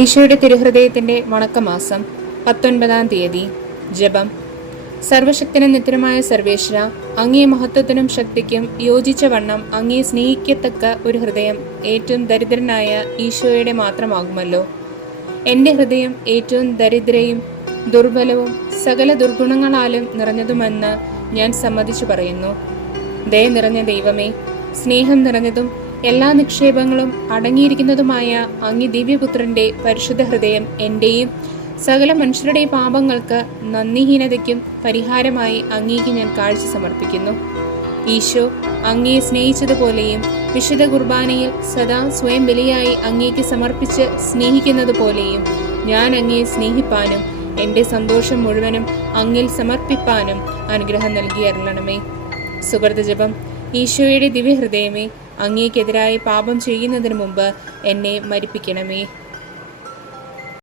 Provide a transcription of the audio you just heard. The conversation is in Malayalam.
ഈശോയുടെ തിരുഹൃദയത്തിന്റെ വണക്കമാസം 19-ാം തീയതി. ജപം. സർവശക്തനും നിത്യനുമായ സർവേശ്വര, അങ്ങേ മഹത്വത്തിനും ശക്തിക്കും യോജിച്ച വണ്ണം അങ്ങേ സ്നേഹിക്കത്തക്ക ഒരു ഹൃദയം ഏറ്റവും ദരിദ്രനായ ഈശോയുടെ മാത്രമാകുമല്ലോ. എൻ്റെ ഹൃദയം ഏറ്റവും ദരിദ്രയും ദുർബലവും സകല ദുർഗുണങ്ങളാലും നിറഞ്ഞതുമെന്ന് ഞാൻ സമ്മതിച്ചു പറയുന്നു. ദയ നിറഞ്ഞ ദൈവമേ, സ്നേഹം നിറഞ്ഞതും എല്ലാ നിക്ഷേപങ്ങളും അടങ്ങിയിരിക്കുന്നതുമായ അങ്ങേ ദിവ്യപുത്രന്റെ പരിശുദ്ധ ഹൃദയം എൻ്റെയും സകല മനുഷ്യരുടെ പാപങ്ങൾക്ക് നന്ദിഹീനതയ്ക്കും പരിഹാരമായി അങ്ങേക്ക് ഞാൻ കാഴ്ച സമർപ്പിക്കുന്നു. ഈശോ അങ്ങയെ സ്നേഹിച്ചതുപോലെയും വിശുദ്ധ കുർബാനയിൽ സദാ സ്വയം ബലിയായി അങ്ങേക്ക് സമർപ്പിച്ച് സ്നേഹിക്കുന്നത് പോലെയും ഞാൻ അങ്ങയെ സ്നേഹിപ്പാനും എൻ്റെ സന്തോഷം മുഴുവനും അങ്ങിൽ സമർപ്പിപ്പാനും അനുഗ്രഹം നൽകി അരുളണമേ. സുകൃതജപം. ഈശോയുടെ ദിവ്യഹൃദയമേ, അങ്ങേക്കെതിരായി പാപം ചെയ്യുന്നതിന് മുമ്പ് എന്നെ മരിപ്പിക്കണമേ.